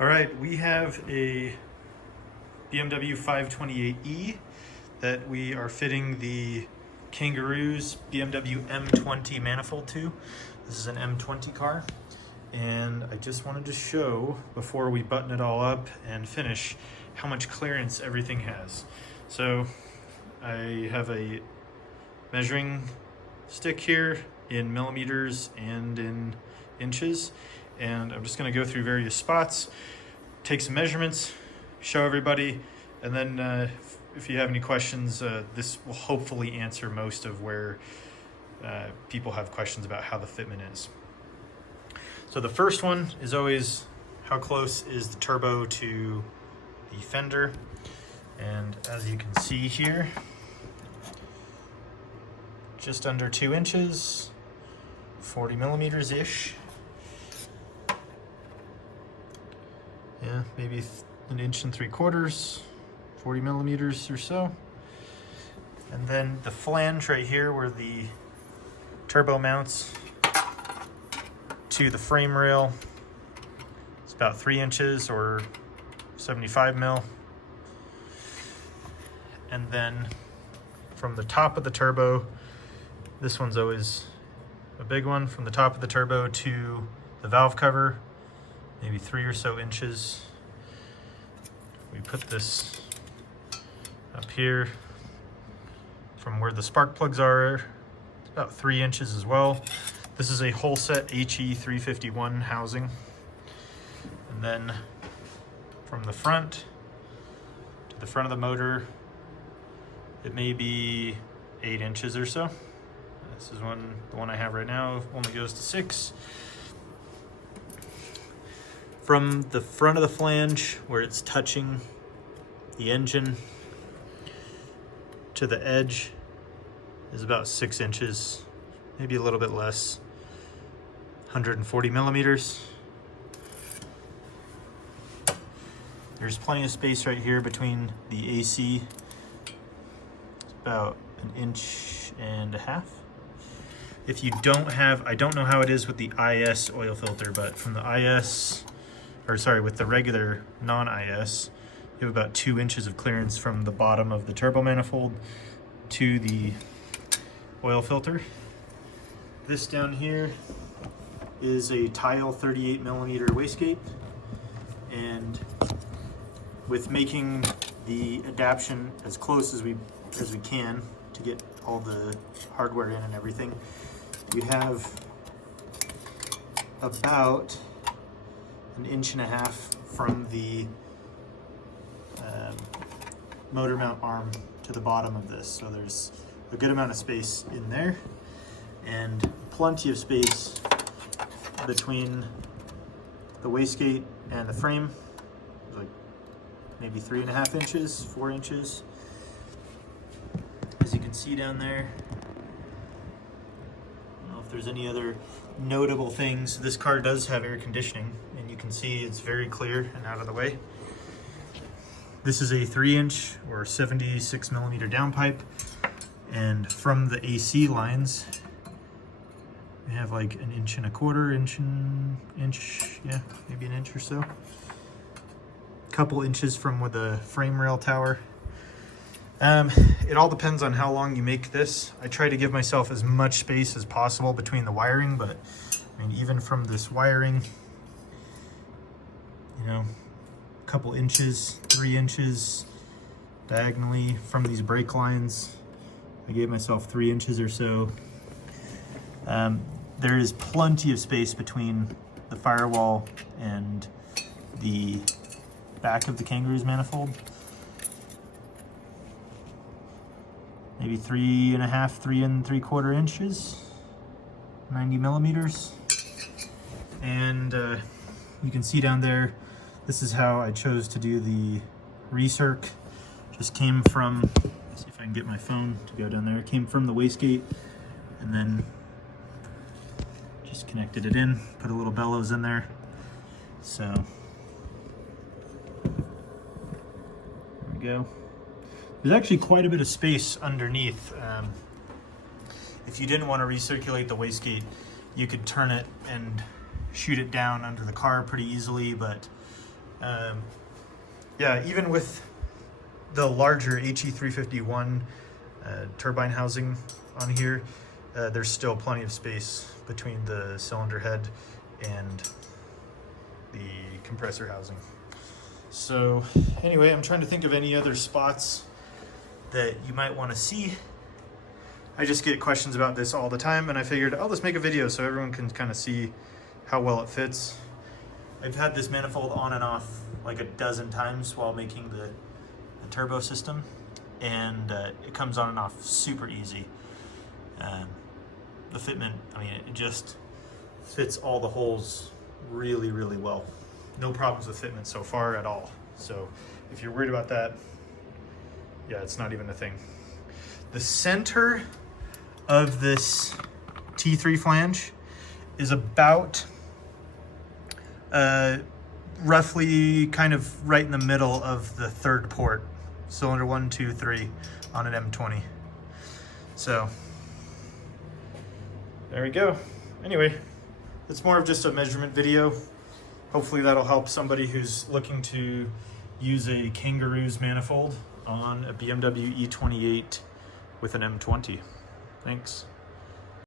All right, we have a BMW 528E that we are fitting the Kangaroo's BMW M20 manifold to. This is an M20 car, and I just wanted to show, before we button it all up and finish, how much clearance everything has. So I have a measuring stick here in millimeters and in inches, and I'm just going to go through various spots, take some measurements, show everybody, and then if you have any questions, this will hopefully answer most of where people have questions about how the fitment is. So the first one is always, how close is the turbo to the fender? And as you can see here, just under 2 inches, 40 millimeters ish. Yeah, maybe 1 3/4 inches, 40 millimeters or so. And then the flange right here where the turbo mounts to the frame rail, it's about 3 inches or 75 mil. And then from the top of the turbo, this one's always a big one, from the top of the turbo to the valve cover, maybe 3 or so inches. We put this up here from where the spark plugs are, it's about 3 inches as well. This is a whole set HE 351 housing. And then from the front to the front of the motor, it may be 8 inches or so. This is the one I have right now only goes to 6. From the front of the flange, where it's touching the engine, to the edge is about 6 inches, maybe a little bit less, 140 millimeters. There's plenty of space right here between the AC. It's about 1.5 inches. If you don't have, I don't know how it is with the IS oil filter, but from the IS, or sorry, with the regular non-IS, you have about 2 inches of clearance from the bottom of the turbo manifold to the oil filter. This down here is a tile 38 millimeter wastegate, and with making the adaptation as close as we can to get all the hardware in and everything, you have about 1.5 inches from the motor mount arm to the bottom of this. So there's a good amount of space in there and plenty of space between the wastegate and the frame, like maybe 3.5 inches, 4 inches. As you can see down there, I don't know if there's any other notable things. This car does have air conditioning, and you can see it's very clear and out of the way. This is a 3-inch or 76 millimeter downpipe, and from the AC lines, we have like 1.25 inches, yeah, maybe 1 inch or so. A couple inches from with the frame rail tower. It all depends on how long you make this. I try to give myself as much space as possible between the wiring, but I mean, even from this wiring, you know, a couple inches, 3 inches diagonally from these brake lines, I gave myself 3 inches or so. There is plenty of space between the firewall and the back of the Kangaroo's manifold. Maybe 3.5, 3 3/4 inches, 90 millimeters. And you can see down there, this is how I chose to do the recirc. Just came from, let's see if I can get my phone to go down there. It came from the wastegate, and then just connected it in, put a little bellows in there. So there we go. There's actually quite a bit of space underneath. If you didn't want to recirculate the wastegate, you could turn it and shoot it down under the car pretty easily, but Yeah, even with the larger HE351 turbine housing on here, there's still plenty of space between the cylinder head and the compressor housing. So anyway, I'm trying to think of any other spots that you might want to see. I just get questions about this all the time, and I figured, oh, let's make a video so everyone can kind of see how well it fits. I've had this manifold on and off like a dozen times while making the turbo system, and it comes on and off super easy. The Fitment, I mean, it just fits all the holes really, really well. No problems with Fitment so far at all. So if you're worried about that, yeah, it's not even a thing. The center of this T3 flange is about roughly kind of right in the middle of the third port, cylinder 1, 2, 3 on an M20. So there we go. Anyway, it's more of just a measurement video. Hopefully that'll help somebody who's looking to use a Kangaroo's manifold on a BMW E28 with an M20. Thanks.